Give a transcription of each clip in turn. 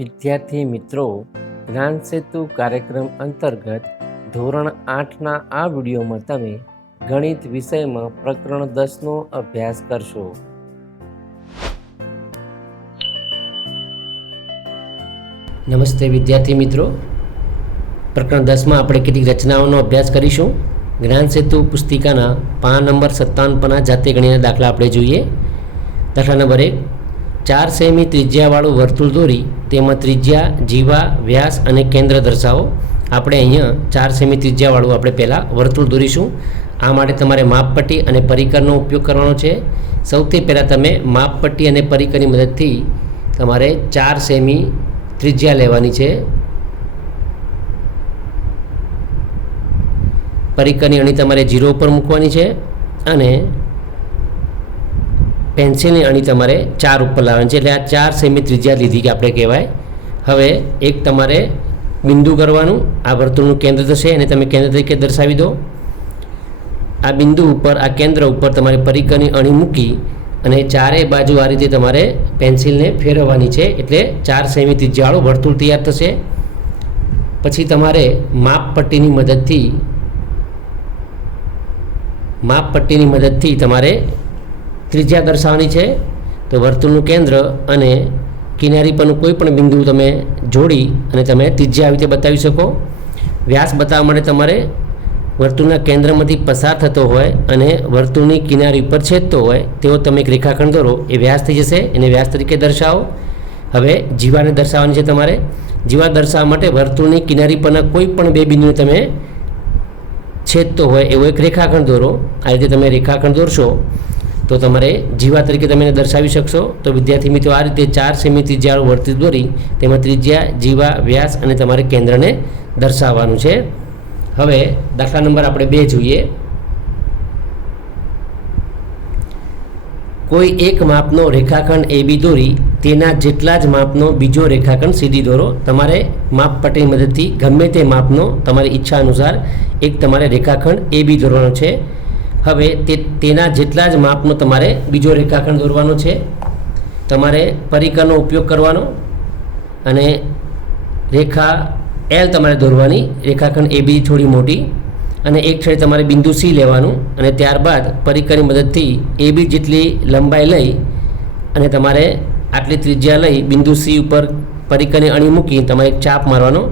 વિદ્યાર્થી મિત્રો, જ્ઞાન સેતુ કાર્યક્રમ અંતર્ગત ધોરણ 8ના આ વિડીયોમાં તમે ગણિત વિષયમાં પ્રકરણ 10નો અભ્યાસ કરશો. નમસ્તે વિદ્યાર્થી મિત્રો, પ્રકરણ 10માં આપણે કેટલીક રચનાઓનો અભ્યાસ કરીશું. જ્ઞાન સેતુ પુસ્તિકાના પાના નંબર 57 પરના જાતે ગણીના દાખલા આપણે જોઈએ. દાખલા નંબર 1, 4 સેમી ત્રિજ્યાવાળું વર્તુળ દોરી તેમાં ત્રિજ્યા, જીવા, વ્યાસ અને કેન્દ્ર દર્શાવો. આપણે અહીંયા 4 સેમી ત્રિજ્યાવાળું આપણે પહેલાં વર્તુળ દોરીશું. આ માટે તમારે માપપટ્ટી અને પરિકરનો ઉપયોગ કરવાનો છે. સૌથી પહેલાં તમે માપપટ્ટી અને પરિકરની મદદથી તમારે 4 સેમી ત્રિજ્યા લેવાની છે. પરિકરની અણી તમારે 0 ઉપર મૂકવાની છે અને પેન્સિલની અણી તમારે 4 ઉપર લાવવાની છે. એટલે આ 4 સેમી ત્રિજ્યા લીધી કે આપણે કહેવાય. હવે એક તમારે બિંદુ કરવાનું, આ વર્તુળનું કેન્દ્ર થશે અને તમે કેન્દ્ર તરીકે દર્શાવી દો. આ બિંદુ ઉપર, આ કેન્દ્ર ઉપર તમારે પરિકરની અણી મૂકી અને ચારેય બાજુ આ રીતે તમારે પેન્સિલને ફેરવવાની છે. એટલે 4 સેમી ત્રિજ્યાવાળું વર્તુળ તૈયાર થશે. પછી તમારે માપપટ્ટીની મદદથી તમારે ત્રિજ્યા દર્શાવવાની છે. તો વર્તુળનું કેન્દ્ર અને કિનારી પરનું કોઈ પણ બિંદુ તમે જોડી અને તમે ત્રિજ્યા આવી રીતે બતાવી શકો. વ્યાસ બતાવવા માટે તમારે વર્તુળના કેન્દ્રમાંથી પસાર થતો હોય અને વર્તુળની કિનારી ઉપર છેદતો હોય તેવો તમે એક રેખાખંડ દોરો, એ વ્યાસ થઈ જશે. એને વ્યાસ તરીકે દર્શાવો. હવે જીવાને દર્શાવવાની છે તમારે. જીવા દર્શાવવા માટે વર્તુળની કિનારી પરના કોઈ પણ બે બિંદુને તમે છેદતો હોય એવો એક રેખાખંડ દોરો. આ રીતે તમે રેખાખંડ દોરશો તો તમારે જીવા તરીકે તમે એને દર્શાવી શકશો. તો વિદ્યાર્થી મિત્રો, આ રીતે 4 સેમી ત્રિજ્યાવાળું વર્તુળ દોરી તેમાં ત્રિજ્યા, જીવા, વ્યાસ અને તમારે કેન્દ્રને દર્શાવવાનું છે. હવે દાખલા નંબર આપણે 2 જોઈએ. કોઈ એક માપનો રેખાખંડ AB દોરી તેના જેટલા જ માપનો બીજો રેખાખંડ CD દોરો. તમારે માપપટ્ટીની મદદથી ગમે તે માપનો તમારી ઈચ્છા અનુસાર એક તમારે રેખાખંડ AB દોરવાનો છે. હવે તેના જેટલા જ માપનો તમારે બીજો રેખાખંડ દોરવાનો છે. તમારે પરિકરનો ઉપયોગ કરવાનો અને રેખા L તમારે દોરવાની. રેખાખંડ AB થોડી મોટી અને એક છેડે તમારે બિંદુ C લેવાનું અને ત્યારબાદ પરિકરની મદદથી AB જેટલી લંબાઈ લઈ અને તમારે આટલી ત્રિજ્યા લઈ બિંદુ C ઉપર પરિકરની અણી મૂકી તમારે એક ચાપ મારવાનો.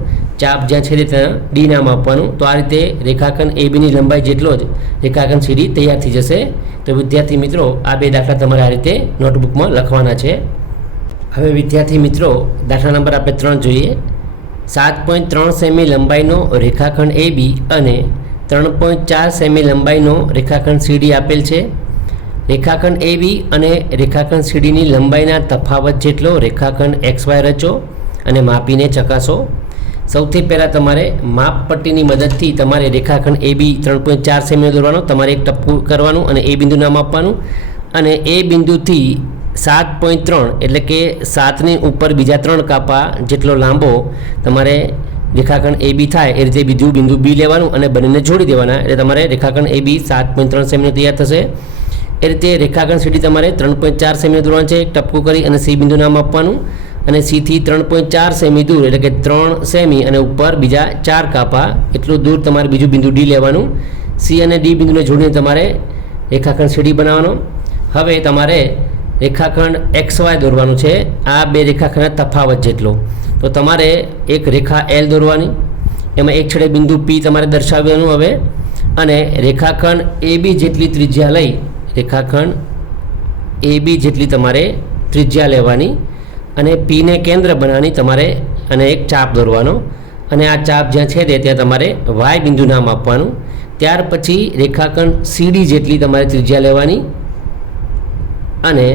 ચાપ જ્યાં છેદે ત્યાં D નામ આપવાનું. તો આ રીતે રેખાખંડ ABની લંબાઈ જેટલો જ રેખાખંડ CD તૈયાર થઈ જશે. તો વિદ્યાર્થી મિત્રો, આ 2 દાખલા તમારે આ રીતે નોટબુકમાં લખવાના છે. હવે વિદ્યાર્થી મિત્રો, દાખલા નંબર આપણે 3 જોઈએ. 7.3 સેમી લંબાઈનો રેખાખંડ AB અને 3.4 સેમી લંબાઈનો રેખાખંડ CD આપેલ છે. રેખાખંડ AB અને રેખાખંડ CDની લંબાઈના તફાવત જેટલો રેખાખંડ XY રચો અને માપીને ચકાસો. સૌથી પહેલાં તમારે માપપટ્ટીની મદદથી તમારે રેખાખંડ AB 3.4 સેમી દોરવાનો. તમારે એક ટપકું કરવાનું અને એ બિંદુ નામ આપવાનું અને એ બિંદુથી 7.3 એટલે કે 7ની ઉપર બીજા 3 કાપા જેટલો લાંબો તમારે રેખાખંડ AB થાય એ રીતે બીજું બિંદુ B લેવાનું અને બંનેને જોડી દેવાના. એટલે તમારે રેખાખંડ AB 7.3 સેમી તૈયાર થશે. એ રીતે રેખાખંડ CD તમારે 3.4 સેમી દોરવાનું છે. એક ટપકું કરી અને C બિંદુ નામ આપવાનું અને C થી 3.4 સેમી દૂર એટલે કે 3 સેમી અને ઉપર બીજા 4 કાપા એટલું દૂર તમારે બીજું બિંદુ D લેવાનું. C અને D બિંદુને જોડીને તમારે રેખાખંડ CD બનાવવાનો. હવે તમારે રેખાખંડ XY દોરવાનું છે, આ 2 રેખાખંડના તફાવત જેટલો. તો તમારે એક રેખા L દોરવાની, એમાં એક છેડે બિંદુ P તમારે દર્શાવવાનું. હવે અને રેખાખંડ AB જેટલી ત્રિજ્યા લઈ રેખાખંડ AB જેટલી તમારે ત્રિજ્યા લેવાની અને Pને કેન્દ્ર બનાવવાની તમારે અને એક ચાપ દોરવાનો અને આ ચાપ જ્યાં છેદે ત્યાં તમારે Y બિંદુ નામ આપવાનું. ત્યાર પછી રેખાખંડ CD જેટલી તમારે ત્રિજ્યા લેવાની અને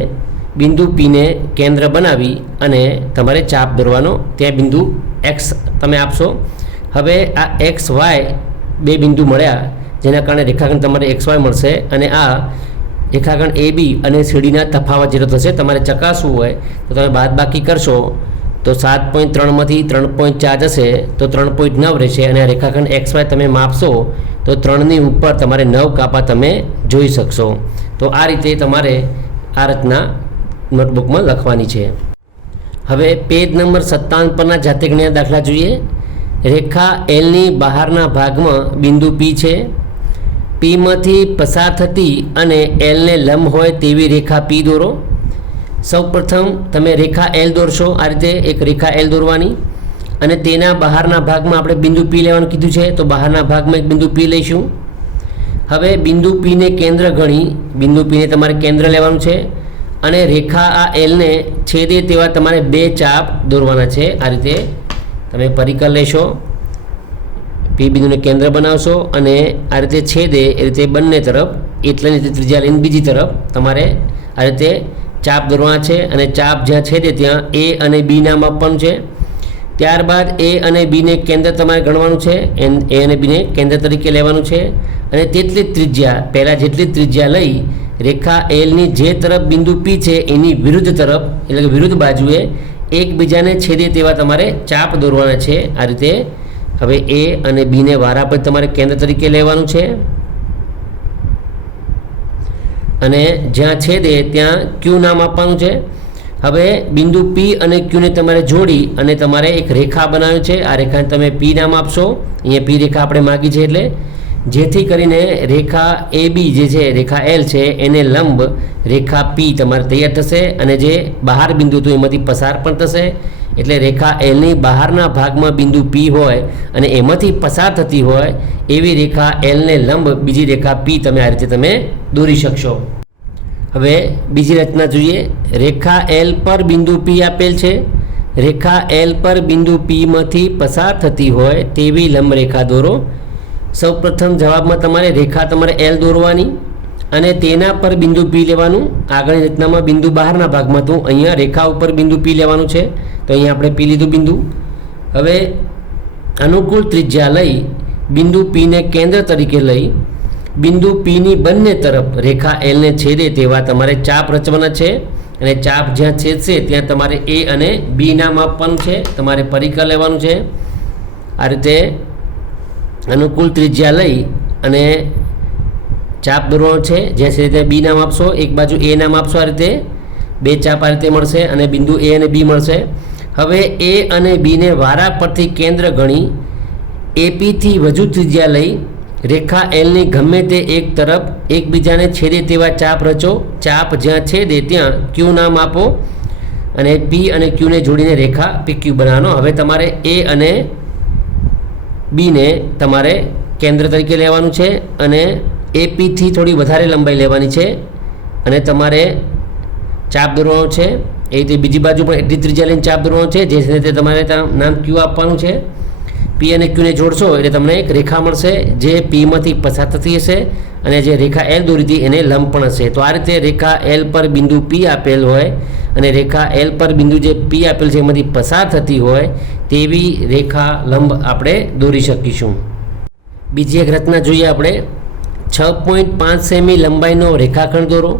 બિંદુ Pને કેન્દ્ર બનાવી અને તમારે ચાપ દોરવાનો. ત્યાં બિંદુ X તમે આપશો. હવે આ XY 2 બિંદુ મળ્યા જેના કારણે રેખાખંડ તમારે XY મળશે અને આ રેખાખંડ AB અને CDના તફાવત જેટલો થશે. તમારે ચકાસવું હોય તો તમે બાદબાકી કરશો તો 7.3માંથી 3.4 જશે તો 3.9 રહેશે અને આ રેખાખંડ XY તમે માપશો તો 3ની ઉપર તમારે 9 કાપા તમે જોઈ શકશો. તો આ રીતે તમારે આ રચના નોટબુકમાં લખવાની છે. હવે પેજ નંબર 57 પરના જાતે દાખલા જોઈએ. રેખા એલની બહારના ભાગમાં બિંદુ પી છે. પીમાંથી પસાર થતી અને એલને લંબ હોય તેવી રેખા પી દોરો. સૌપ્રથમ તમે રેખા એલ દોરશો. આ રીતે એક રેખા એલ દોરવાની અને તેના બહારના ભાગમાં આપણે બિંદુ પી લેવાનું કીધું છે, તો બહારના ભાગમાં એક બિંદુ પી લઈશું. હવે બિંદુ પીને કેન્દ્ર ગણી બિંદુ પીને તમારે કેન્દ્ર લેવાનું છે અને રેખા આ એલને છેદે તેવા તમારે બે ચાપ દોરવાના છે. આ રીતે તમે પરિકર લેશો, પી બિંદુને કેન્દ્ર બનાવશો અને આ રીતે છેદે એ રીતે બંને તરફ એટલાની રીતે ત્રિજ્યા લઈને બીજી તરફ તમારે આ રીતે ચાપ દોરવાના છે અને ચાપ જ્યાં છેદે ત્યાં એ અને બી નામ આપવાનું છે. ત્યારબાદ એ અને બીને કેન્દ્ર તમારે ગણવાનું છે. એ અને બીને કેન્દ્ર તરીકે લેવાનું છે અને તેટલી જ ત્રિજ્યા પહેલાં જેટલી ત્રિજ્યા લઈ રેખા એલની જે તરફ બિંદુ પી છે એની વિરુદ્ધ તરફ એટલે કે વિરુદ્ધ બાજુએ એકબીજાને છેદે તેવા તમારે ચાપ દોરવાના છે. આ રીતે હવે એ અને બીને વારા પર તમારે કેન્દ્ર તરીકે લેવાનું છે અને જ્યાં છેદે ત્યાં ક્યુ નામ આપવાનું છે. હવે બિંદુ પી અને ક્યુને તમારે જોડી અને તમારે એક રેખા બનાવી છે. આ રેખાને તમે પી નામ આપશો. અહીંયા પી રેખા આપણે માગી છે એટલે જેથી કરીને રેખા એ બી જે છે રેખા એલ છે એને લંબ રેખા પી તમારે તૈયાર થશે અને જે બહાર બિંદુ હતું એમાંથી પસાર પણ થશે. એટલે રેખા એલની બહારના ભાગમાં બિંદુ પી હોય અને એમાંથી પસાર થતી હોય એવી રેખા એલને લંબ બીજી રેખા પી તમે આ રીતે તમે દોરી શકશો. હવે બીજી રચના જોઈએ. રેખા એલ પર બિંદુ પી આપેલ છે. રેખા એલ પર બિંદુ પીમાંથી પસાર થતી હોય તેવી લંબ રેખા દોરો. સૌપ્રથમ જવાબમાં તમારે રેખા તમારે એલ દોરવાની અને તેના પર બિંદુ પી લેવાનું. આગળની રચનામાં બિંદુ બહારના ભાગમાં હતું, અહીંયા રેખા ઉપર બિંદુ પી લેવાનું છે, તો અહીંયા આપણે પી લીધું બિંદુ. હવે અનુકૂળ ત્રિજ્યા લઈ બિંદુ પીને કેન્દ્ર તરીકે લઈ બિંદુ પીની બંને તરફ રેખા એલને છેદે તેવા તમારે ચાપ રચવાના છે અને ચાપ જ્યાં છેદશે ત્યાં તમારે એ અને બી નામ આપવાનું છે. તમારે પરિકર લેવાનું છે. આ રીતે અનુકૂળ ત્રિજ્યા લઈ અને ચાપ દોરવાનો છે. જ્યાં છે ત્યાં બી નામ આપશો, એક બાજુ એ નામ આપશો. આ રીતે બે ચાપ આ રીતે મળશે અને બિંદુ એ અને બી મળશે. હવે એ અને બીને વારા પરથી કેન્દ્ર ગણી એપીથી વધુ ત્રિજ્યા લઈ રેખા એલની ગમે તે એક તરફ એકબીજાને છેદે તેવા ચાપ રચો. ચાપ જ્યાં છેદે ત્યાં ક્યુ નામ આપો અને પી અને ક્યુને જોડીને રેખા પીક્યુ બનાવવાનો. હવે તમારે એ અને બીને તમારે કેન્દ્ર તરીકે લેવાનું છે અને એપીથી થોડી વધારે લંબાઈ લેવાની છે અને તમારે ચાપ દોરવાનો છે. એ રીતે બીજી બાજુ પણ એટલી ત્રિજ્યા લઈને ચાપ દોરવાનો છે જે રીતે તમારે નામ ક્યુ આપવાનું છે. પી અને ક્યુને જોડશો એટલે તમને એક રેખા મળશે જે પીમાંથી પસાર થતી હશે અને જે રેખા એલ દોરી હતી એને લંબ પણ હશે. તો આ રીતે રેખા એલ પર બિંદુ પી આપેલ હોય અને રેખા એલ પર બિંદુ જે પી આપેલ છે એમાંથી પસાર થતી હોય તેવી રેખા લંબ આપણે દોરી શકીશું. બીજી એક રચના જોઈએ આપણે. 6.5 સેમી લંબાઈનો રેખાખંડ દોરો.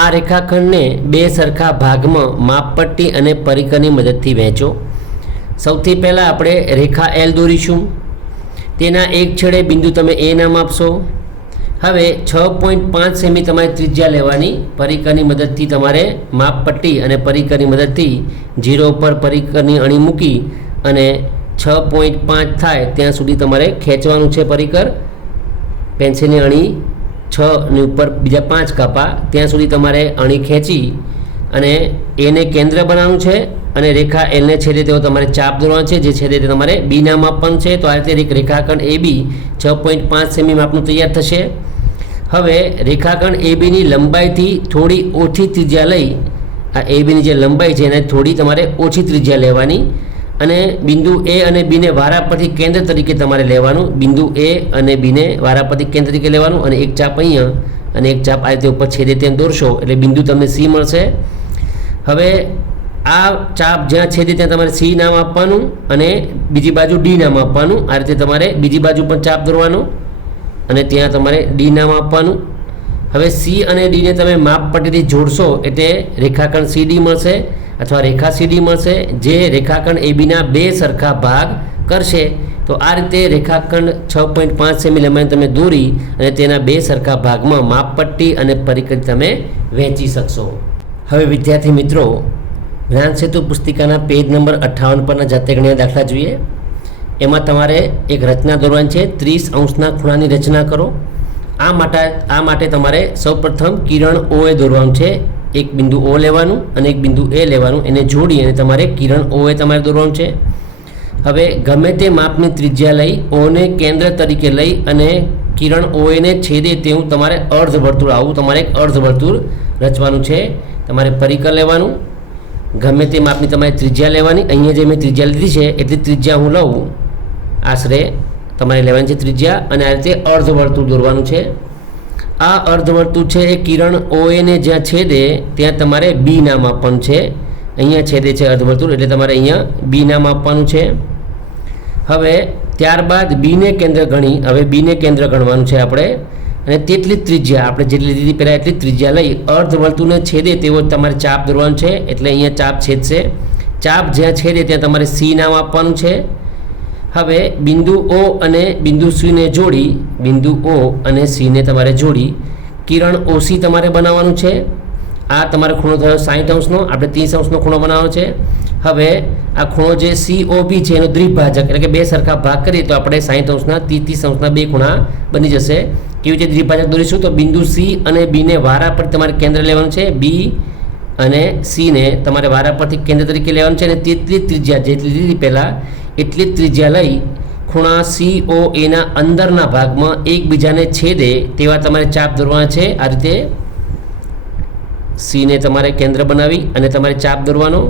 આ રેખાખંડને બે સરખા ભાગમાં માપપટ્ટી અને પરિકરની મદદથી વહેંચો. સૌથી પહેલાં આપણે રેખા એલ દોરીશું. તેના એક છેડે બિંદુ તમે એ નામ આપશો. હવે 6.5 સેમી તમારે ત્રિજ્યા લેવાની. પરિકરની મદદથી તમારે માપપટ્ટી અને પરિકરની મદદથી 0 પર પરિકરની અણી મૂકી અને 6.5 થાય ત્યાં સુધી તમારે ખેંચવાનું છે પરિકર. પેન્સિલની અણી 6ની ઉપર બીજા 5 કાપા ત્યાં સુધી તમારે અણી ખેંચી અને એને કેન્દ્ર બનાવવાનું છે અને રેખા એલને છેદે તેવો તમારે ચાપ દોરવાનો છે જે છેદે તે તમારે બી નામ આપવાનું છે. તો આ રીતે એક રેખાખંડ એ બી 6.5 સેમી માપનું તૈયાર થશે. હવે રેખાખંડ એ બીની લંબાઈથી થોડી ઓછી ત્રિજ્યા લઈ આ એ બીની જે લંબાઈ છે એને થોડી તમારે ઓછી ત્રિજ્યા લેવાની અને બિંદુ એ અને બીને વારા પરથી કેન્દ્ર તરીકે તમારે લેવાનું. બિંદુ એ અને બીને વારા પરથી કેન્દ્ર તરીકે લેવાનું અને એક ચાપ અહીંયા અને એક ચાપ આ રીતે ઉપર છેદે તેમ દોરશો એટલે બિંદુ તમને સી મળશે. હવે આ ચાપ જ્યાં છેદે ત્યાં તમારે સી નામ આપવાનું અને બીજી બાજુ ડી નામ આપવાનું. આ રીતે તમારે બીજી બાજુ પણ ચાપ દોરવાનો અને ત્યાં તમારે ડી નામ આપવાનું. હવે સી અને ડીને તમે માપપટ્ટીથી જોડશો એટલે રેખાખંડ સીડી મળશે અથવા રેખા સીડી મળશે જે રેખાખંડ એ બીના બે સરખા ભાગ કરશે. તો આ રીતે રેખાખંડ 6.5 સેમી લંબાઈ તમે દોરી અને તેના બે સરખા ભાગમાં માપપટ્ટી અને પરિકર તમે વહેંચી શકશો. હવે વિદ્યાર્થી મિત્રો જ્ઞાન સેતુ પુસ્તિકાના પેજ નંબર 58 પરના જાતે ગણ્યા દાખલા જોઈએ. એમાં તમારે એક રચના દોરવાની છે. 30 અંશના ખૂણાની રચના કરો. આ માટે તમારે સૌપ્રથમ કિરણ OA દોરવાનું છે. એક બિંદુ O લેવાનું અને એક બિંદુ A લેવાનું, એને જોડી અને તમારે કિરણ OA તમારે દોરવાનું છે. હવે ગમે તે માપની ત્રિજ્યા લઈ ઓને કેન્દ્ર તરીકે લઈ અને કિરણ OA ને છેદે તેવું તમારે અર્ધવર્તુળ, આવું તમારે એક અર્ધવર્તુળ રચવાનું છે. તમારે પરિકર લેવાનું, ગમે તે માપની તમારે ત્રિજ્યા લેવાની. અહીંયા જે મેં ત્રિજ્યા લીધી છે એટલી ત્રિજ્યા હું લઉં, આશરે તમારે લેવાની છે ત્રિજ્યા, અને આ રીતે અર્ધવર્તુળ દોરવાનું છે. આ અર્ધવર્તુળ છે એ કિરણ OA ને જ્યાં છેદે ત્યાં તમારે B નામ આપવાનું છે. અહીંયા છેદે છે અર્ધવર્તુળ એટલે તમારે અહીંયા B નામ આપવાનું છે. હવે ત્યારબાદ બીને કેન્દ્ર ગણી, હવે બીને કેન્દ્ર ગણવાનું છે આપણે, અને તેટલી જ ત્રિજ્યા આપણે જેટલી લીધી પહેલાં એટલી ત્રિજ્યા લઈ અર્ધવર્તુળને છેદે તેવો તમારે ચાપ દોરવાનું છે. એટલે અહીંયા ચાપ છેદશે. ચાપ જ્યાં છેદે ત્યાં તમારે C નામ આપવાનું છે. હવે બિંદુ O અને બિંદુ C ને જોડી, બિંદુ O અને C ને તમારે જોડી કિરણ OC તમારે બનાવવાનું છે. આ તમારો ખૂણો થયો 60 અંશનો, આપણે 30 અંશનો ખૂણો બનાવવાનો છે. હવે આ ખૂણો જે COB છે એનો દ્વિભાજક એટલે કે બે સરખા ભાગ કરીએ તો આપણે 60 અંશના 30 અંશના બે ખૂણા બની જશે. કેવી રીતે દ્વિભાજક દોરીશું? તો બિંદુ C અને B ને વારા પર તમારે કેન્દ્ર લેવાનું છે. B અને C ને તમારે વારા પરથી કેન્દ્ર તરીકે લેવાનું છે, અને તેટલી ત્રિજ્યા જેટલી લીધી પહેલાં એટલી જ ત્રિજ્યા લઈ ખૂણા COA ના અંદરના ભાગમાં એકબીજાને છેદે તેવા તમારે ચાપ દોરવાના છે. આ રીતે C ને તમારે કેન્દ્ર બનાવી અને તમારે ચાપ દોરવાનો,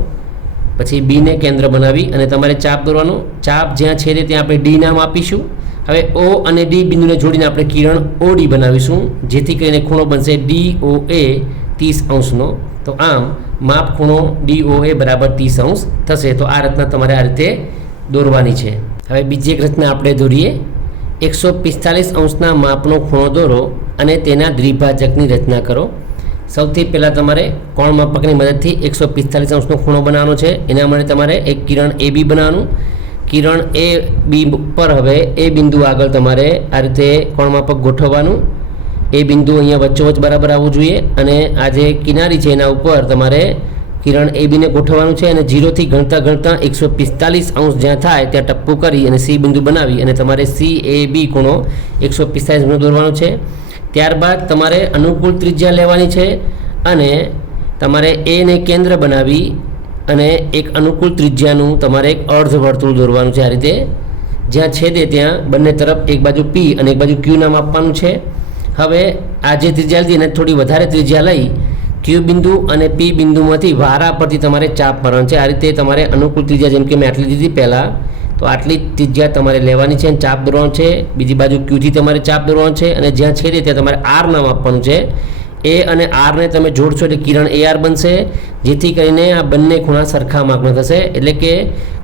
પછી B ને કેન્દ્ર બનાવી અને તમારે ચાપ દોરવાનો. ચાપ જ્યાં છેદે ત્યાં આપણે D નામ આપીશું. હવે O અને D બિંદુને જોડીને આપણે કિરણ OD બનાવીશું, જેથી કરીને ખૂણો બનશે DOA 30 અંશનો. તો આમ માપ ખૂણો DOA બરાબર 30 અંશ થશે. તો આ રચના તમારે આ રીતે દોરવાની છે. હવે બીજી એક રચના આપણે દોરીએ. 145 અંશના માપનો ખૂણો દોરો અને તેના દ્વિભાજકની રચના કરો. સૌથી પહેલાં તમારે કોણ માપકની મદદથી 145 અંશનો ખૂણો બનાવવાનો છે. એના માટે તમારે એક કિરણ AB બનાવવાનું. કિરણ AB પર હવે એ બિંદુ આગળ તમારે આ રીતે કોણ માપક ગોઠવવાનું. એ બિંદુ અહીંયા વચ્ચોવચ્ચ બરાબર આવવું જોઈએ, અને આ જે કિનારી છે એના ઉપર તમારે કિરણ AB ને ગોઠવવાનું છે, અને 0થી ગણતા 145 અંશ જ્યાં થાય ત્યાં ટપ્પું કરી અને C બિંદુ બનાવી અને તમારે CAB ખૂણો 145 અંશનો દોરવાનો છે. ત્યારબાદ તમારે અનુકૂળ ત્રિજ્યા લેવાની છે અને તમારે A ને કેન્દ્ર બનાવી અને એક અનુકૂળ ત્રિજ્યાનું તમારે એક અર્ધવર્તુળ દોરવાનું છે. આ રીતે જ્યાં છેદે ત્યાં બંને તરફ એક બાજુ P અને એક બાજુ Q નામ આપવાનું છે. હવે આ જે ત્રિજ્યા લીધી એને થોડી વધારે ત્રિજ્યા લઈ Q બિંદુ અને P બિંદુમાંથી વારા પરથી તમારે ચાપ મારવાનું છે. આ રીતે તમારે અનુકૂળ ત્રિજ્યા જેમ કે મેં આટલી દીધી પહેલાં, તો આટલી ત્રિજ્યા તમારે લેવાની છે અને ચાપ દોરવાનું છે. બીજી બાજુ Qથી તમારે ચાપ દોરવાનું છે, અને જ્યાં છેદે ત્યાં તમારે R નામ આપવાનું છે. A અને R ને તમે જોડશો એટલે કિરણ AR બનશે, જેથી કરીને આ બંને ખૂણા સરખા માપનો થશે. એટલે કે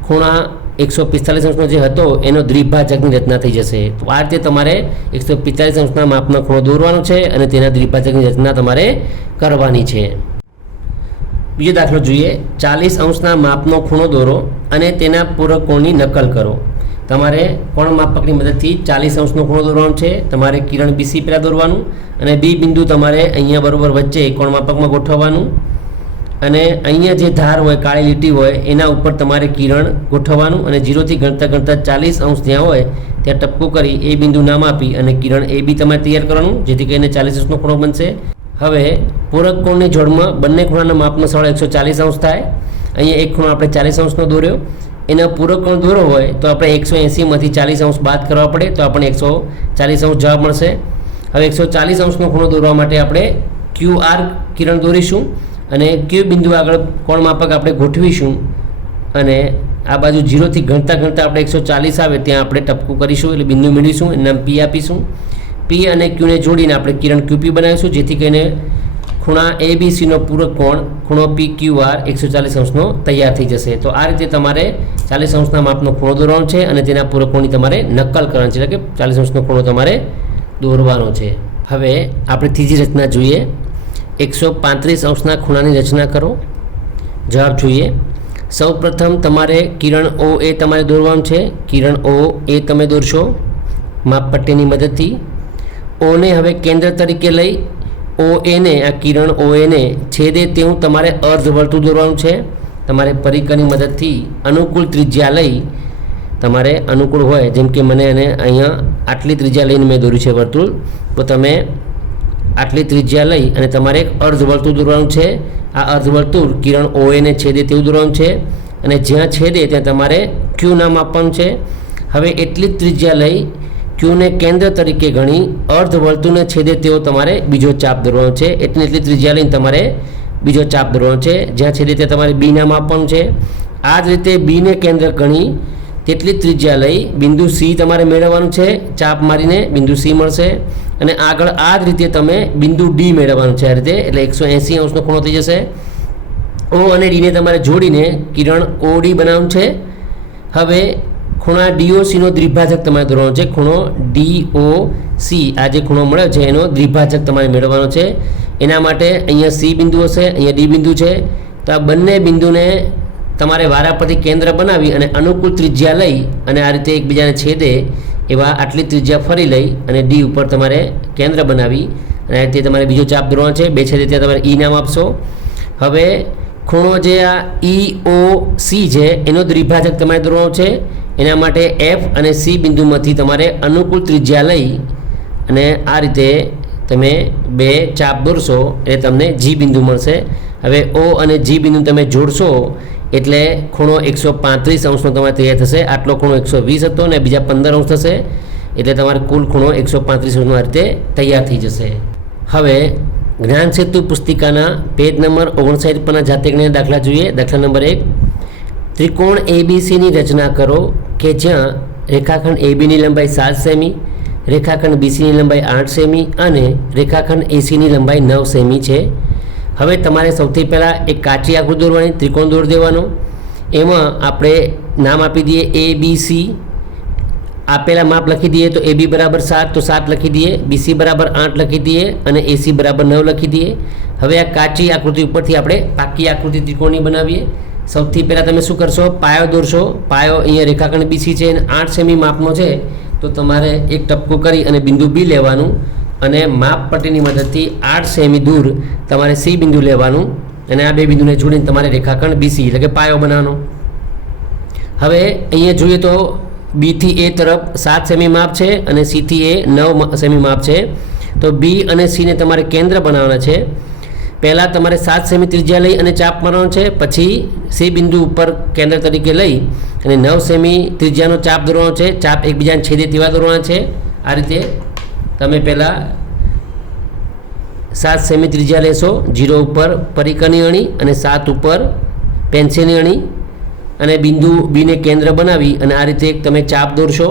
ખૂણા 145 અંશનો જે હતો એનો દ્વિભાજકની રચના થઈ જશે. તો આ રીતે તમારે 145 અંશના માપનો ખૂણો દોરવાનો છે અને તેના દ્વિભાજકની રચના તમારે કરવાની છે. બીજો દાખલો જોઈએ. 40 અંશના માપનો ખૂણો દોરો અને તેના પૂરક કોણની નકલ કરો. તમારે કોણ માપકની મદદથી 40 અંશનો ખૂણો દોરવાનો છે. તમારે કિરણ BC પહેલાં દોરવાનું અને B બિંદુ તમારે અહીંયા બરોબર વચ્ચે કોણ માપકમાં ગોઠવવાનું, અને અહીંયા જે ધાર હોય, કાળી લીટી હોય, એના ઉપર તમારે કિરણ ગોઠવવાનું, અને 0થી ગણતા 40 અંશ જ્યાં હોય ત્યાં ટપકું કરી એ બિંદુ નામ આપી અને કિરણ AB તમારે તૈયાર કરવાનું, જેથી કરીને 40 અંશનો ખૂણો બનશે. હવે પૂરક કોણની જોડમાં બંને ખૂણાના માપનો સરવાળો 140 અંશ થાય. અહીંયા એક ખૂણો આપણે 40 અંશનો દોર્યો, એના પૂરક કોણ દોરો હોય તો આપણે 180માંથી 40 અંશ બાદ કરવા પડે તો આપણને 140 અંશ જવાબ મળશે. હવે 140 અંશનો ખૂણો દોરવા માટે આપણે QR કિરણ દોરીશું અને Q બિંદુ આગળ કોણ માપક આપણે ગોઠવીશું, અને આ બાજુ 0થી ગણતા આપણે 140 આવે ત્યાં આપણે ટપકું કરીશું એટલે બિંદુ મેળવીશું, એનું નામ P આપીશું. P અને Q ને જોડીને આપણે કિરણ QP બનાવીશું, જેથી કરીને ખૂણા ABCનો પૂરક કોણ ખૂણો PQR 140 અંશનો તૈયાર થઈ જશે. તો આ રીતે તમારે 40 અંશના માપનો ખૂણો દોરવાનો છે અને તેના પૂરક કોણની તમારે નકલ કરવાની છે, એટલે કે 40 અંશનો ખૂણો તમારે દોરવાનો છે. હવે આપણે ત્રીજી રચના જોઈએ. 135 અંશના ખૂણાની રચના કરો. જવાબ જોઈએ. સૌપ્રથમ તમારે કિરણ OA તમારે દોરવાનું છે. કિરણ OA તમે દોરશો માપપટ્ટીની મદદથી. O ને હવે કેન્દ્ર તરીકે લઈ OA ને, આ કિરણ OA ને છેદે તેવું તમારે અર્ધવર્તુળ દોરવાનું છે. તમારે પરિકરની મદદથી અનુકૂળ ત્રિજ્યા લઈ તમારે અનુકૂળ હોય, જેમ કે મને એને અહીંયા આટલી ત્રિજ્યા લઈને મેં દોર્યું છે વર્તુળ, તો તમે આટલી ત્રિજ્યા લઈ અને તમારે એક અર્ધવર્તુળ દોરવાનું છે. આ અર્ધવર્તુળ કિરણ OA છેદે તેવું દોરવાનું છે અને જ્યાં છેદે ત્યાં તમારે Q નામ આપવાનું છે. હવે એટલી જ ત્રિજ્યા લઈ Qને કેન્દ્ર તરીકે ગણી અર્ધવર્તુળને છેદે તેવો તમારે બીજો ચાપ દોરવાનો છે. એટલી ત્રિજ્યા લઈને તમારે બીજો ચાપ દોરવાનો છે. જ્યાં છેદે ત્યાં તમારે B નામ આપવાનું છે. આ જ રીતે Bને કેન્દ્ર ગણી તેટલી ત્રિજ્યા લઈ બિંદુ C તમારે મેળવવાનું છે. ચાપ મારીને બિંદુ C મળશે અને આગળ આ જ રીતે તમે બિંદુ D મેળવવાનું છે. આ રીતે એટલે 180 અંશનો ખૂણો થઈ જશે. O અને D ને તમારે જોડીને કિરણ OD બનાવવાનું છે. હવે ખૂણા DOCનો દ્વિભાજક તમારે દોરવાનો છે. ખૂણો DOC આ જે ખૂણો મળ્યો છે એનો દ્વિભાજક તમારે મેળવવાનો છે. એના માટે અહીંયા C બિંદુ હશે, અહીંયા D બિંદુ છે. તો આ બંને બિંદુને તમારે વારાફરતી કેન્દ્ર બનાવી અને અનુકૂળ ત્રિજ્યા લઈ અને આ રીતે એકબીજાને છેદે એવા આટલી ત્રિજ્યા ફરી લઈ અને D ઉપર તમારે કેન્દ્ર બનાવી અને આ રીતે તમારે બીજો ચાપ દોરવાનો છે. બે છેદે ત્યાં તમારે E નામ આપશો. હવે ખૂણો જે આ EOC છે એનો દ્વિભાજક તમારે દોરવાનો છે. એના માટે F અને C બિંદુમાંથી તમારે અનુકૂળ ત્રિજ્યા લઈ અને આ રીતે તમે બે ચાપ દોરશો એટલે તમને G બિંદુ મળશે. હવે O અને G બિંદુ તમે જોડશો એટલે ખૂણો 135 અંશનો તમારે તૈયાર થશે. આટલો ખૂણો 120 હતો અને બીજા 15 અંશ થશે એટલે તમારે કુલ ખૂણો 135 અંશનો આ રીતે તૈયાર થઈ જશે. હવે જ્ઞાન સેતુ પુસ્તિકાના પેજ નંબર 59 પરના જાતિજ્ઞાન દાખલા જોઈએ. દાખલા નંબર 1, ત્રિકોણ ABCની રચના કરો કે જ્યાં રેખાખંડ ABની લંબાઈ 7 સેમી, રેખાખંડ BCની લંબાઈ 8 સેમી અને રેખાખંડ ACની લંબાઈ 9 સેમી છે. હવે તમારે સૌથી પહેલાં એક કાચી આકૃતિ દોરવાની, ત્રિકોણ દોરી દેવાનો. એમાં આપણે નામ આપી દઈએ ABC. આપેલા માપ લખી દઈએ તો AB બરાબર 7 તો 7 લખી દઈએ, BC બરાબર 8 લખી દઈએ અને AC બરાબર 9 લખી દઈએ. હવે આ કાચી આકૃતિ ઉપરથી આપણે પાકી આકૃતિ ત્રિકોણની બનાવીએ. સૌથી પહેલાં તમે શું કરશો, પાયો દોરશો. પાયો અહીંયા રેખાખંડ BC છે અને 8 સેમી માપનો છે તો તમારે એક ટપકું કરી અને બિંદુ B લેવાનું અને માપ પટ્ટીની મદદથી 8 સેમી દૂર તમારે C બિંદુ લેવાનું અને આ બે બિંદુને જોડીને તમારે રેખાખંડ BC એટલે કે પાયો બનાવવાનો. હવે અહીંયા જોઈએ તો B થી A તરફ 7 સેમી માપ છે અને C થી A 9 સેમી માપ છે. તો B અને C ને તમારે કેન્દ્ર બનાવવાના છે. પહેલાં તમારે 7 સેમી ત્રિજ્યા લઈ અને ચાપ મારવાનો છે. પછી C બિંદુ ઉપર કેન્દ્ર તરીકે લઈ અને 9 સેમી ત્રિજ્યાનો ચાપ દોરવાનો છે. ચાપ એકબીજાને છેદે તેવા દોરવાના છે. આ રીતે તમે પહેલાં 7 સેમી ત્રિજ્યા લેશો. 0 ઉપર પરિકરની અણી અને 7 ઉપર પેન્સિલની અણી અને બિંદુ બીને કેન્દ્ર બનાવી અને આ રીતે એક તમે ચાપ દોરશો.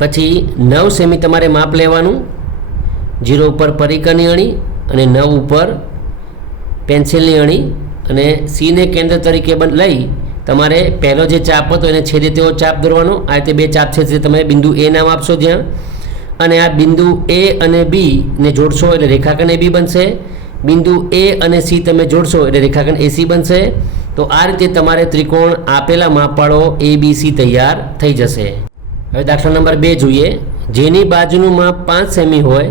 પછી 9 સેમી તમારે માપ લેવાનું. 0 ઉપર પરિકરની અણી અને 9 ઉપર પેન્સિલની અણી અને Cને કેન્દ્ર તરીકે લઈ તમારે પહેલો જે ચાપ હતો એને છેદે તેવો ચાપ દોરવાનો. આ રીતે બે ચાપ છે તમે બિંદુ A નામ આપશો જ્યાં, અને આ બિંદુ A અને B ને જોડશો એટલે રેખાખંડ AB બનશે. બિંદુ A અને C તમે જોડશો એટલે રેખાખંડ AC બનશે. તો આ રીતે તમારે ત્રિકોણ આપેલા માપવાળો ABC તૈયાર થઈ જશે. હવે દાખલા નંબર 2 જોઈએ. જેની બાજુનું માપ 5 સેમી હોય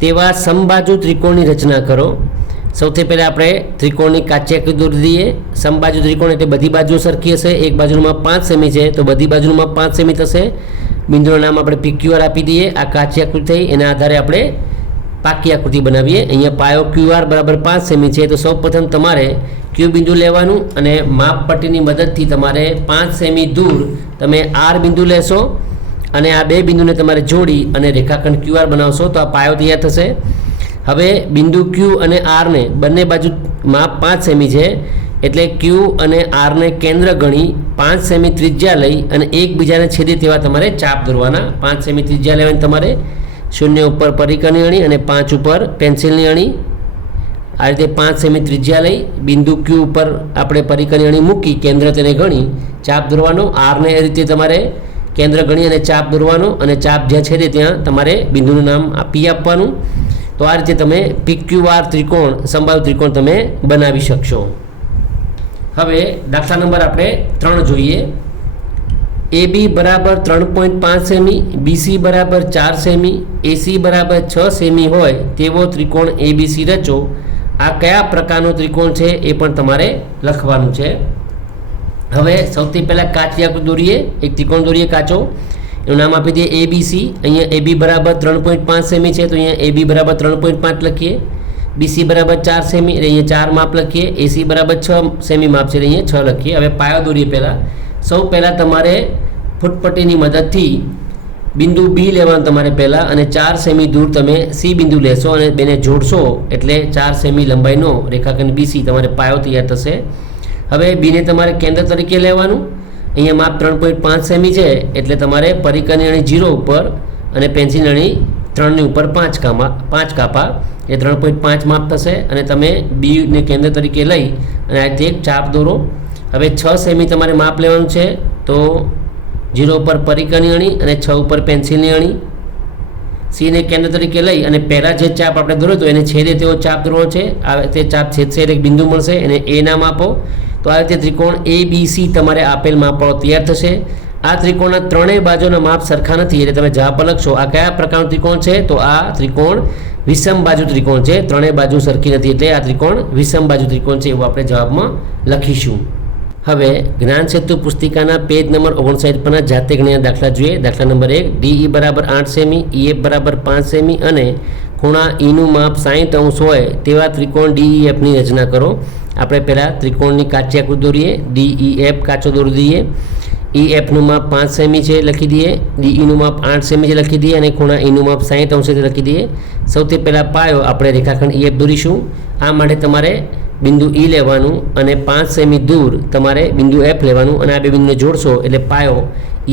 તેવા સમબાજુ ત્રિકોણની રચના કરો. સૌથી પહેલાં આપણે ત્રિકોણની કાચી આકૃતિ દોરી દઈએ. સમબાજુ ત્રિકોણ એટલે બધી બાજુઓ સરખી હશે. એક બાજુનું માપ 5 સેમી છે તો બધી બાજુનું માપ 5 સેમી થશે. બિંદુનું નામ આપણે PQR આપી દઈએ. આ કાચી આકૃતિ થઈ એના આધારે આપણે પાકી આકૃતિ બનાવીએ. અહીંયા પાયો QR બરાબર 5 સેમી છે તો સૌપ્રથમ તમારે Q બિંદુ લેવાનું અને માપ પટ્ટીની મદદથી તમારે 5 સેમી દૂર તમે R બિંદુ લેશો અને આ બે બિંદુને તમારે જોડી અને રેખાખંડ QR બનાવશો તો આ પાયો તૈયાર થશે. હવે બિંદુ Q અને R ને બંને બાજુ માપ 5 સેમી છે એટલે Q અને R ને કેન્દ્ર ગણી 5 સેમી ત્રિજ્યા લઈ અને એકબીજાને છેદે તેવા તમારે ચાપ દોરવાના. 5 સેમી ત્રિજ્યા લેવાની તમારે. 0 ઉપર પરિકરની અણી અને 5 ઉપર પેન્સિલની અણી. આ રીતે 5 સેમી ત્રિજ્યા લઈ બિંદુ Q ઉપર આપણે પરિકરની અણી મૂકી કેન્દ્ર તેને ગણી ચાપ દોરવાનો. R ને એ રીતે તમારે કેન્દ્ર ગણી અને ચાપ દોરવાનો અને ચાપ જ્યાં છેદે ત્યાં તમારે બિંદુનું નામ P આપવાનું. તો આ રીતે તમે PQR ત્રિકોણ સમબાજુ ત્રિકોણ તમે બનાવી શકશો. હવે દાખલા નંબર આપણે 3 જોઈએ. AB બરાબર 3.5 સેમી, BC બરાબર 4 સેમી, AC બરાબર 6 સેમી હોય તેવો ત્રિકોણ ABC રચો. આ કયા પ્રકારનો ત્રિકોણ છે એ પણ તમારે લખવાનું છે. હવે સૌથી પહેલાં કાચી આકૃતિ દોરીએ, એક ત્રિકોણ દોરીએ કાચો. એનું નામ આપી દઈએ ABC. અહીંયા AB બરાબર 3.5 સેમી છે, તો અહીંયા AB બરાબર 3.5 લખીએ. BC બરાબર 4 સેમી, એટલે અહીંયા 4 માપ લખીએ. AC બરાબર 6 સેમી માપ છે, એટલે અહીંયા 6 લખીએ. હવે પાયો દોરીએ પહેલાં. સૌ પહેલાં તમારે ફૂટપટ્ટીની મદદથી બિંદુ B લેવાનું તમારે પહેલાં, અને 4 સેમી દૂર તમે C બિંદુ લેશો અને બેને જોડશો એટલે 4 સેમી લંબાઈનો રેખાખંડ BC તમારે પાયો તૈયાર થશે. હવે બીને તમારે કેન્દ્ર તરીકે લેવાનું. અહીંયા માપ 3.5 સેમી છે, એટલે તમારે પરિકરની અણી 0 ઉપર અને પેન્સિલ અણી 3ની ઉપર 5 કાપા એ 3.5 માપ થશે. અને તમે બીને કેન્દ્ર તરીકે લઈ અને આ રીતે એક ચાપ દોરો. હવે 6 સેમી તમારે માપ લેવાનું છે, તો 0 ઉપર પરિકરની અણી અને 6 ઉપર પેન્સિલની અણી. સીને કેન્દ્ર તરીકે લઈ અને પહેલાં જે ચાપ આપણે દોર્યો તો એને છેદે તેવો ચાપ દોરવાનો છે. આ રીતે ચાપ છેદશે એટલે એક બિંદુ મળશે, એને એ નામ આપો. તો આ રીતે ત્રિકોણ ABC તમારે આપેલ માપવાળો તૈયાર થશે. આ ત્રિકોણના ત્રણેય બાજુના માપ સરખા નથી, એટલે તમે જવાબ પર લખશો આ કયા પ્રકારનું ત્રિકોણ છે, તો આ ત્રિકોણ વિષમ બાજુ ત્રિકોણ છે. ત્રણેય બાજુ સરખી નથી, એટલે આ ત્રિકોણ વિષમ બાજુ ત્રિકોણ છે એવું આપણે જવાબમાં લખીશું. હવે જ્ઞાન સેતુ પુસ્તિકાના પેજ નંબર 59 પરના જાતે ગણ્યા દાખલા જોઈએ. દાખલા નંબર 1, DE બરાબર 8 સેમી, EF બરાબર 5 સેમી અને ખૂણા ઈનું માપ 60 અંશ હોય તેવા ત્રિકોણ DEFની રચના કરો. આપણે પહેલાં ત્રિકોણની કાચી આકૃતિ દોરીએ. DEF કાચો દોરી દઈએ. EFનું માપ 5 સેમી છે લખી દઈએ. DEનું માપ 8 સેમી છે લખી દઈએ અને ખૂણા ઈનું માપ 60 અંશ છે લખી દઈએ. સૌથી પહેલાં પાયો આપણે રેખાખંડ EF દોરીશું. આ માટે તમારે બિંદુ E લેવાનું અને 5 સેમી દૂર તમારે બિંદુ F લેવાનું અને આ બે બિંદુને જોડશો એટલે પાયો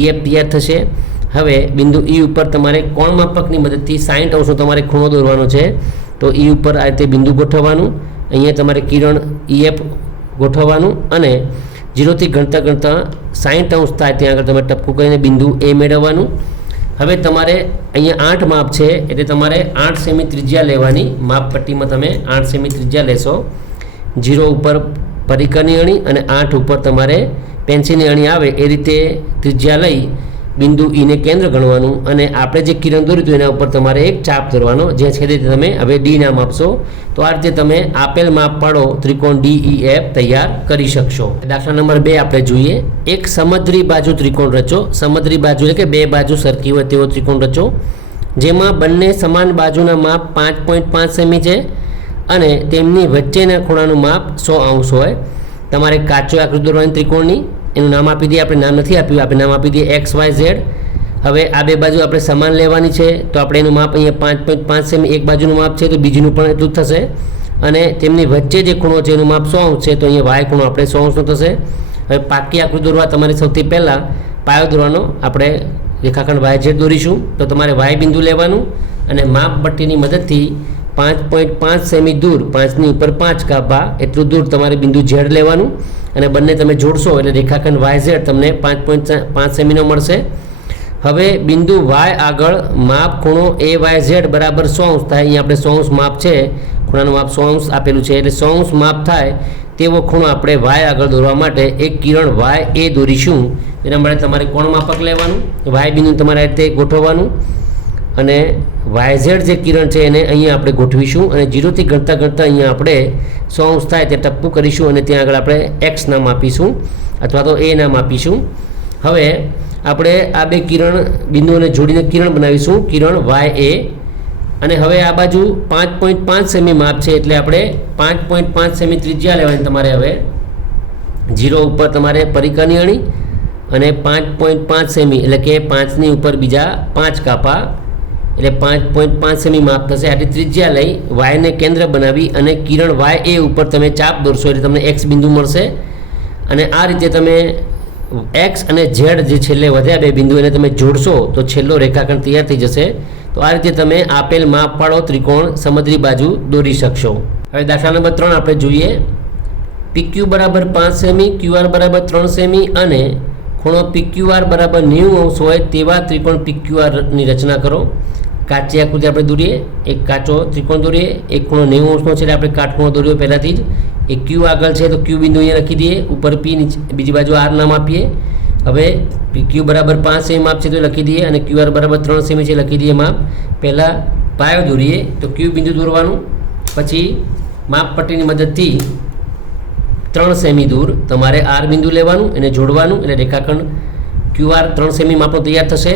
EF તૈયાર થશે. હવે બિંદુ E ઉપર તમારે કોણ માપકની મદદથી 60 અંશનો તમારે ખૂણો દોરવાનો છે. તો E ઉપર આ રીતે બિંદુ ગોઠવવાનું. અહીંયા તમારે કિરણ EF ગોઠવવાનું અને 0થી ગણતા 60 અંશ થાય ત્યાં આગળ તમે ટપકું કરીને બિંદુ A મેળવવાનું. હવે તમારે અહીંયા 8 માપ છે, એટલે તમારે 8 સેમી ત્રિજ્યા લેવાની. માપપટ્ટીમાં તમે 8 સેમી ત્રિજ્યા લેશો. 0 ઉપર પરિકરની અણી અને 8 ઉપર તમારે પેન્સિલની અણી આવે એ રીતે ત્રિજ્યા લઈ બિંદુ ઈને કેન્દ્ર ગણવાનું અને આપણે જે કિરણ દોર્યું હતું એના ઉપર તમારે એક ચાપ દોરવાનો, જે છેદે તમે હવે D નામ આપશો. તો આ રીતે તમે આપેલ માપ પાડો ત્રિકોણ DEF તૈયાર કરી શકશો. દાખલા નંબર 2 આપણે જોઈએ. એક સમદ્રી બાજુ ત્રિકોણ રચો. સમદ્રી બાજુ એટલે કે બે બાજુ સરખી હોય તેવો ત્રિકોણ રચો, જેમાં બંને સમાન બાજુના માપ 5.5 સેમી છે અને તેમની વચ્ચેના ખૂણાનું માપ 100 અંશ હોય. તમારે કાચો આકૃતિ દોરવાની ત્રિકોણની. એનું નામ આપી દઈએ. આપણે નામ નથી આપ્યું, આપણે નામ આપી દઈએ XYZ. હવે આ બે બાજુ આપણે સમાન લેવાની છે, તો આપણે એનું માપ અહીંયા 5.5 સેમી એક બાજુનું માપ છે, તો બીજીનું પણ એટલું જ થશે. અને તેમની વચ્ચે જે ખૂણો છે એનું માપ 100 અંશ છે, તો અહીંયા Y ખૂણો આપણે 100 અંશનો થશે. હવે પાકી આકૃતિ દોરવા તમારે સૌથી પહેલાં પાયો દોરવાનો. આપણે રેખાખંડ YZ દોરીશું. તો તમારે Y બિંદુ લેવાનું અને માપપટ્ટીની મદદથી 5.5 સેમી દૂર 5ની ઉપર 5 કાપા એટલું દૂર તમારે બિંદુ Z લેવાનું અને બંને તમે જોડશો એટલે રેખાખંડ YZ તમને 5.5 સેમીનો મળશે. હવે બિંદુ Y આગળ માપ ખૂણો AYZ બરાબર 100 અંશ થાય. અહીંયા આપણે 100 અંશ માપ છે, ખૂણાનું માપ 100 અંશ આપેલું છે, એટલે 100 અંશ માપ થાય તેવો ખૂણો આપણે Y આગળ દોરવા માટે એક કિરણ YA દોરીશું. એના માટે તમારે કોણ માપક લેવાનું, Y બિંદુ તમારે આ રીતે ગોઠવવાનું અને YZ જે કિરણ છે એને અહીંયા આપણે ગોઠવીશું અને 0થી ગણતા અહીંયા આપણે 100 અંશ થાય તે ટપ્પું કરીશું અને ત્યાં આગળ આપણે X નામ આપીશું અથવા તો A નામ આપીશું. હવે આપણે આ બે કિરણ બિંદુઓને જોડીને કિરણ બનાવીશું, કિરણ YA. અને હવે આ બાજુ 5.5 સેમી માપ છે, એટલે આપણે 5.5 સેમી ત્રિજ્યા લેવાની તમારે. હવે 0 ઉપર તમારે પરિકરની અણી અને 5.5 સેમી એટલે કે 5ની ઉપર બીજા 5 કાપા એટલે 5.5 સેમી માપ થશે. આટલી ત્રિજ્યા લઈ વાયને કેન્દ્ર બનાવી અને કિરણ YA ઉપર તમે ચાપ દોરશો એટલે તમને X બિંદુ મળશે. અને આ રીતે તમે X અને Z જે છેલ્લે વધ્યા બે બિંદુ એને તમે જોડશો તો છેલ્લો રેખાખંડ તૈયાર થઈ જશે. તો આ રીતે તમે આપેલ માપ પાડો ત્રિકોણ સમદ્રી બાજુ દોરી શકશો. હવે દાખલા નંબર 3 આપણે જોઈએ. PQ બરાબર 5 સેમી, QR બરાબર 3 સેમી અને ખૂણો PQR બરાબર 90 અંશ હોય તેવા ત્રિકોણ PQRની રચના કરો. કાચી આકૃતિ આપણે દોરીએ. એક કાચો ત્રિકોણ દોરીએ. એક ખૂણો 90 અંશનો છે એટલે આપણે કાટખૂણો દોર્યો પહેલાંથી જ. એક Q આગળ છે તો Q બિંદુ અહીંયા લખી દઈએ. ઉપર P નીચે બીજી બાજુ R નામ આપીએ. હવે PQ બરાબર 5 સેમી માપ છે તો લખી દઈએ અને QR બરાબર 3 સેમી છે લખી દઈએ માપ. પહેલાં પાયો દોરીએ તો Q બિંદુ દોરવાનું, પછી માપપટ્ટીની મદદથી 3 સેમી દૂર તમારે આર બિંદુ લેવાનું એને જોડવાનું એટલે રેખાખંડ QR 3 સેમી માપનો તૈયાર થશે.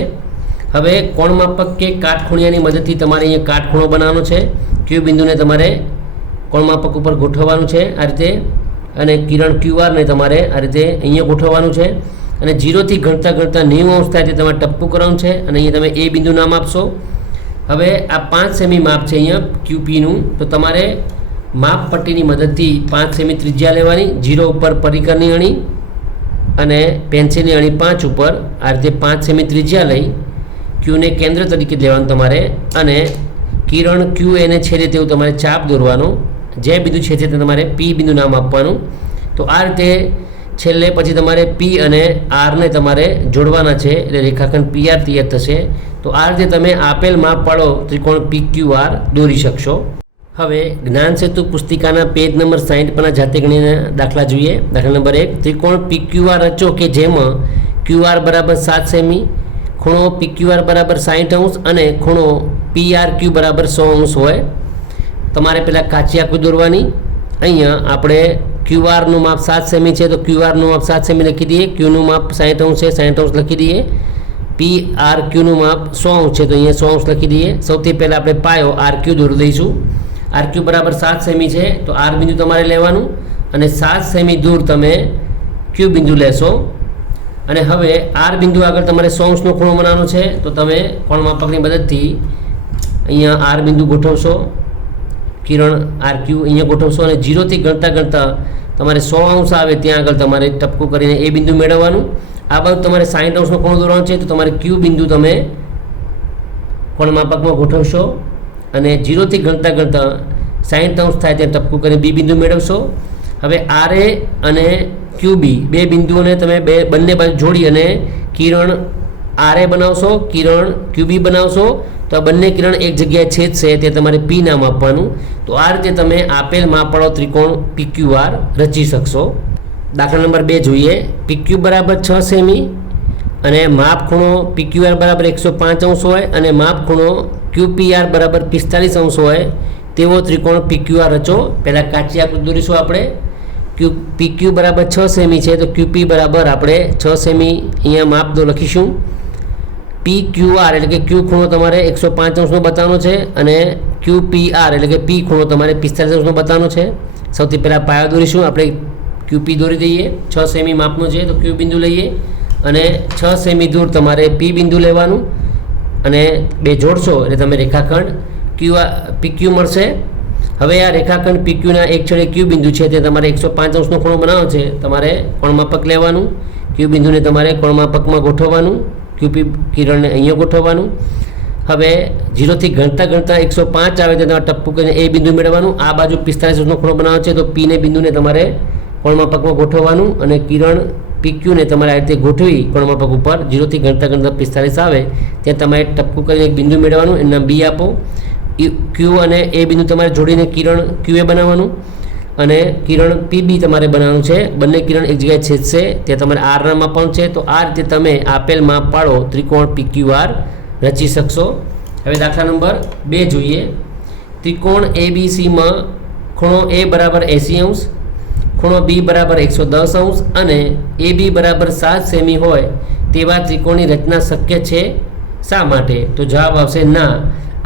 હવે કોણ માપક કે કાટખૂણિયાની મદદથી તમારે અહીંયા કાટખૂણો બનાવવાનો છે. ક્યુ બિંદુને તમારે કોણ માપક ઉપર ગોઠવવાનું છે આ રીતે, અને કિરણ QR ને તમારે આ રીતે અહીંયા ગોઠવવાનું છે. અને 0થી ગણતા 90 અંશ થાય તે તમારે ટપકું કરવાનું છે અને અહીંયા તમે એ બિંદુ નામ આપશો. હવે આ 5 સેમી માપ છે અહીંયા QPનું, તો તમારે માપપટ્ટીની મદદથી 5 સેમી ત્રિજ્યા લેવાની. 0 ઉપર પરિકરની અણી અને પેન્સિલની અણી 5 ઉપર આ રીતે 5 સેમી ત્રિજ્યા લઈ ક્યુને કેન્દ્ર તરીકે લેવાનું તમારે, અને કિરણ ક્યુ એને છેદે તેવું તમારે ચાપ દોરવાનો. જે બિંદુ છેદે તે તમારે P બિંદુ નામ આપવાનું. તો આ રીતે છેલ્લે પછી તમારે P અને આરને તમારે જોડવાના છે એટલે રેખાખંડ PR તૈયાર થશે. તો આ રીતે તમે આપેલ માપવાળો ત્રિકોણ PQR દોરી શકશો. હવે જ્ઞાન સેતુ પુસ્તિકાના પેજ નંબર 60 પરના જાતે ગણીને દાખલા જોઈએ. દાખલા નંબર 1, ત્રિકોણ PQR રચો કે જેમાં QR બરાબર 7 સેમી, ખૂણો PQR બરાબર 60 અંશ અને ખૂણો PRQ બરાબર 100 અંશ હોય. તમારે પહેલાં કાચી આકૃતિ દોરવાની. અહીંયા આપણે QRનું માપ 7 સેમી છે તો QRનું માપ 7 સેમી લખી દઈએ. Qનું માપ 60 અંશ છે, 60 અંશ લખી દઈએ. PRQનું માપ 100 અંશ છે તો અહીંયા 100 અંશ લખી દઈએ. સૌથી પહેલાં આપણે પાયો RQ દોરી દઈશું. RQ બરાબર 7 સેમી છે તો R બિંદુ તમારે લેવાનું અને 7 સેમી દૂર તમે Q બિંદુ લેશો. અને હવે R બિંદુ આગળ તમારે 100 અંશનો ખૂણો બનાવવાનો છે તો તમે કોણ માપકની મદદથી અહીંયા R બિંદુ ગોઠવશો. કિરણ RQ અહીંયા ગોઠવશો અને 0થી ગણતા તમારે 100 અંશ આવે ત્યાં આગળ તમારે ટપકું કરીને એ બિંદુ મેળવવાનું. આ બાજુ તમારે 60 અંશનો ખૂણો દોરવાનો છે તો તમારે Q બિંદુ તમે કોણ માપકમાં ગોઠવશો અને 0થી ગણતા 60 અંશ થાય ત્યાં ટપકું કરીને B બિંદુ મેળવશો. હવે RA અને QB બે બિંદુઓને તમે બંને બાજુ જોડી અને કિરણ RA બનાવશો, કિરણ QB બનાવશો તો આ બંને કિરણ એક જગ્યાએ છેદશે તે તમારે P નામ આપવાનું. તો આ રીતે તમે આપેલ માપવાળો ત્રિકોણ PQR રચી શકશો. દાખલા નંબર 2 જોઈએ. PQ બરાબર 6 સેમી અને માપ ખૂણો PQR બરાબર 105 અંશ હોય અને માપ ખૂણો QPR બરાબર 45 અંશ હોય તેવો ત્રિકોણ PQR રચો. પહેલાં કાચી આકૃતિ દોરીશું આપણે. PQ બરાબર 6 સેમી છે તો QP બરાબર આપણે 6 સેમી અહીંયા માપ લખીશું. PQR એટલે કે Q ખૂણો તમારે 105 અંશનો બતાવવાનો છે અને QPR એટલે કે P ખૂણો તમારે 45 અંશનો બતાવવાનો છે. સૌથી પહેલાં પાયો દોરીશું આપણે. QP દોરી દઈએ. 6 સેમી માપનો છે તો Q બિંદુ લઈએ અને 6 સેમી દૂર તમારે P બિંદુ લેવાનું અને બે જોડશો એટલે તમે રેખાખંડ PQ મળશે. હવે આ રેખાખંડ PQના એક છેડે Q બિંદુ છે તે તમારે 105 અંશનો ખૂણો બનાવવાનો છે. તમારે કોણ માપક લેવાનું. Q બિંદુને તમારે કોણ માપકમાં ગોઠવવાનું. QP કિરણને અહીંયા ગોઠવવાનું. હવે 0થી ગણતા 105 આવે તો તમારે ટપકું કરીને એ બિંદુ મેળવવાનું. આ બાજુ 45 અંશનો ખૂણો બનાવવાનો છે તો P ને બિંદુને તમારે કોણ માપકમાં ગોઠવવાનું અને કિરણ PQને તમારે આ રીતે ગોઠવી કોણ માપક ઉપર 0થી ગણતા 45 આવે ત્યાં તમારે ટપકું કરીને એક બિંદુ મેળવવાનું. એનું નામ B આપો. Q અને એ બિંદુ તમારે જોડીને કિરણ QA બનાવવાનું અને કિરણ PB તમારે બનાવવાનું છે. બંને કિરણ એક જગ્યાએ છેદશે ત્યાં તમારે R નામ આપવાનું છે. તો આ રીતે તમે આપેલ માપ પાડો ત્રિકોણ PQR રચી શકશો. હવે દાખલા નંબર 2 જોઈએ. ત્રિકોણ ABCમાં ખૂણો A બરાબર 80 અંશ, ખૂણો B બરાબર 110 અંશ અને AB બરાબર 7 સેમી હોય તેવા ત્રિકોણની રચના શક્ય છે. શા માટે? તો જવાબ આવશે ના.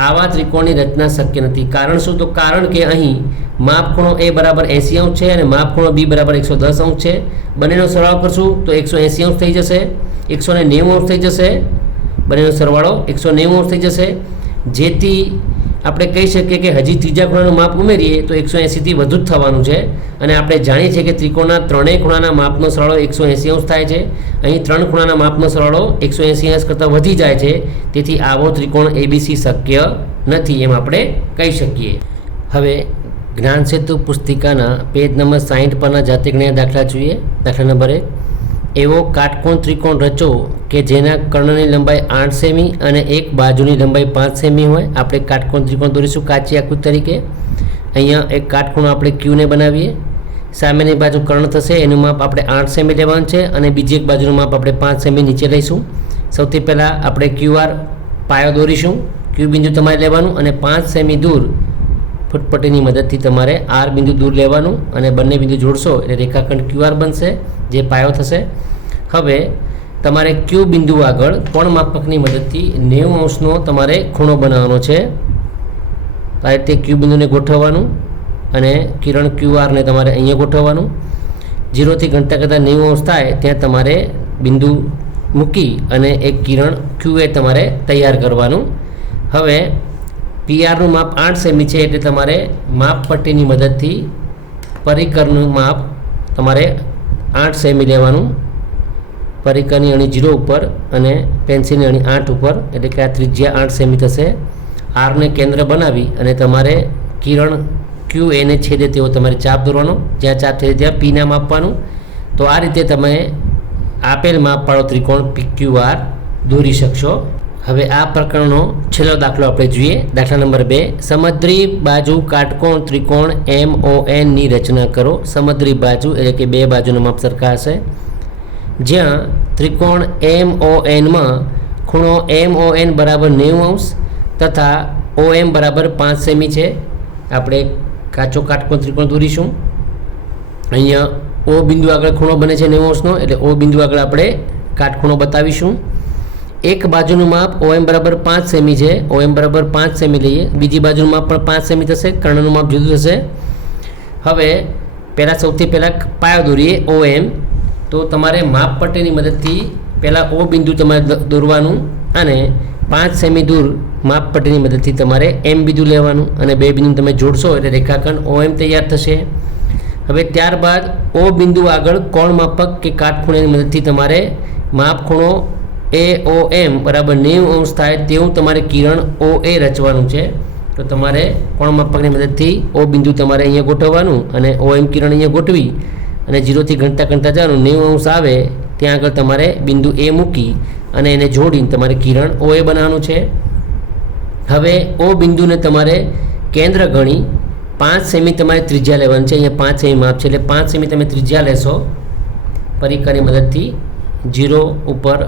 આવા ત્રિકોણની રચના શક્ય નથી. કારણ શું? તો કારણ કે અહીં માપ ખૂણો A બરાબર 80 અંશ છે અને માપ ખૂણો B બરાબર 110 અંશ છે. બંનેનો સરવાળો કરશું તો 180 અંશ થઈ જશે, 190 અંશ થઈ જશે. બંનેનો સરવાળો 190 અંશ થઈ જશે. જેથી આપણે કહી શકીએ કે હજી ત્રીજા ખૂણાનું માપ ઉમેરીએ તો 180થી વધુ જ થવાનું છે. અને આપણે જાણીએ છીએ કે ત્રિકોણના ત્રણેય ખૂણાના માપનો સરવાળો 180 અંશ થાય છે. અહીં 3 ખૂણાના માપનો સરવાળો 180 અંશ કરતાં વધી જાય છે. તેથી આવો ત્રિકોણ ABC શક્ય નથી એમ આપણે કહી શકીએ. હવે જ્ઞાન સેતુ પુસ્તિકાના પેજ નંબર 60 પરના જાતે ગણ્યા દાખલા જોઈએ. દાખલા નંબર 1, એવો કાટકોણ ત્રિકોણ રચો કે જેના કર્ણની લંબાઈ 8 સેમી અને એક બાજુની લંબાઈ 5 સેમી હોય. આપણે કાટકોણ ત્રિકોણ દોરીશું કાચી આકૃતિ તરીકે. અહીંયા એક કાટખૂણો આપણે Qને બનાવીએ. સામેની બાજુ કર્ણ થશે એનું માપ આપણે 8 સેમી લેવાનું છે અને બીજી એક બાજુનું માપ આપણે 5 સેમી નીચે લઈશું. સૌથી પહેલાં આપણે QR પાયો દોરીશું. Q બિંદુ તમારે લેવાનું અને 5 સેમી દૂર ફૂટપટ્ટીની મદદથી તમારે આર બિંદુ દૂર લેવાનું અને બંને બિંદુ જોડશો એટલે રેખાખંડ ક્યુઆર બનશે, જે પાયો થશે. હવે તમારે ક્યુ બિંદુ આગળ કોણ માપકની મદદથી 90 અંશનો તમારે ખૂણો બનાવવાનો છે. આ રીતે ક્યુ બિંદુને ગોઠવવાનું અને કિરણ ક્યુઆરને તમારે અહીંયા ગોઠવવાનું. 0થી ગણતા કરતાં 90 અંશ થાય ત્યાં તમારે બિંદુ મૂકી અને એક કિરણ ક્યુએ તમારે તૈયાર કરવાનું. હવે પીઆરનું માપ 8 સેમી છે એટલે તમારે માપપટ્ટીની મદદથી પરિકરનું માપ તમારે 8 સેમી લેવાનું. પરિકરની અણી 0 ઉપર અને પેન્સિલની અણી 8 ઉપર, એટલે કે આ ત્રિજ્યા 8 સેમી થશે. આરને કેન્દ્ર બનાવી અને તમારે કિરણ ક્યુ એને છેદે તેવો તમારે ચાપ દોરવાનો. જ્યાં ચાપ છેદે ત્યાં પી નામ આપવાનું. તો આ રીતે તમે આપેલ માપવાળો ત્રિકોણ PQR દોરી શકશો. હવે આ પ્રકરણનો છેલ્લો દાખલો આપણે જોઈએ. દાખલા નંબર 2, સમદ્રી બાજુ કાટકોણ ત્રિકોણ MON ની રચના કરો. સમદ્રી બાજુ એટલે કે બે બાજુનો માપ સરખા હશે. જ્યાં ત્રિકોણ MON માં ખૂણો MON બરાબર 90 અંશ તથા OM બરાબર 5 સેમી છે. આપણે કાચો કાટકોણ ત્રિકોણ દોરીશું. અહીંયા O બિંદુ આગળ ખૂણો બને છે 90 અંશનો, એટલે O બિંદુ આગળ આપણે કાટખૂણો બતાવીશું. એક બાજુનું માપ OM બરાબર 5 સેમી છે, OM બરાબર 5 સેમી લઈએ. બીજી બાજુનું માપ પણ 5 સેમી થશે, કર્ણનું માપ જુદું થશે. હવે સૌથી પહેલાં પાયો દોરીએ OM. તો તમારે માપપટ્ટીની મદદથી પહેલાં O બિંદુ તમારે દોરવાનું અને 5 સેમી દૂર માપપટ્ટીની મદદથી તમારે M બિંદુ લેવાનું અને બે બિંદુ તમે જોડશો એટલે રેખાખંડ OM તૈયાર થશે. હવે ત્યારબાદ O બિંદુ આગળ કોણ માપક કે કાટખૂણાની મદદથી તમારે માપખૂણો AOM બરાબર 90 અંશ થાય તેવું તમારે કિરણ OA રચવાનું છે. તો તમારે કોણ માપકની મદદથી O બિંદુ તમારે અહીંયા ગોઠવવાનું અને OM કિરણ અહીંયા ગોઠવી અને 0થી ગણતા જવાનું. 90 અંશ આવે ત્યાં આગળ તમારે બિંદુ A મૂકી અને એને જોડીને તમારે કિરણ OA બનાવવાનું છે. હવે O બિંદુને તમારે કેન્દ્ર ગણી 5 સેમી તમારે ત્રિજ્યા લેવાની છે. અહીંયા 5 સેમી માપ છે એટલે 5 સેમી તમે ત્રિજ્યા લેશો. પરિકરની મદદથી 0 ઉપર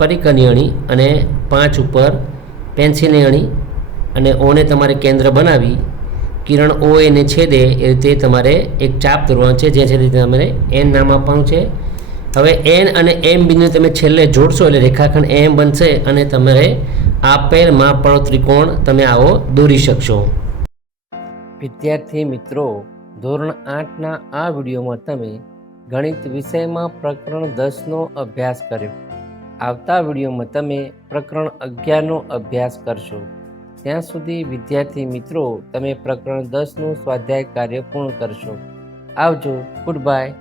પરિકરની અણી અને 5 ઉપર પેન્સિલની અણી અને ઓને તમારે કેન્દ્ર બનાવી કિરણ OA ને છેદે એ રીતે તમારે એક ચાપ દોરવાનું છે, જે છેદે તમારે N નામ આપવાનું છે. હવે N અને M બિંદુ તમે છેલ્લે જોડશો એટલે રેખાખંડ M બનશે અને તમારે આપેલ માપવાળો ત્રિકોણ તમે આવો દોરી શકશો. વિદ્યાર્થી મિત્રો, ધોરણ 8ના આ વિડીયોમાં તમે ગણિત વિષયમાં પ્રકરણ 10નો અભ્યાસ કર્યો. આવતા વિડીયોમાં તમે પ્રકરણ 11નો અભ્યાસ કરશો. ત્યાં સુધી વિદ્યાર્થી મિત્રો તમે પ્રકરણ 10નું સ્વાધ્યાય કાર્ય પૂર્ણ કરશો. આવજો. Good bye.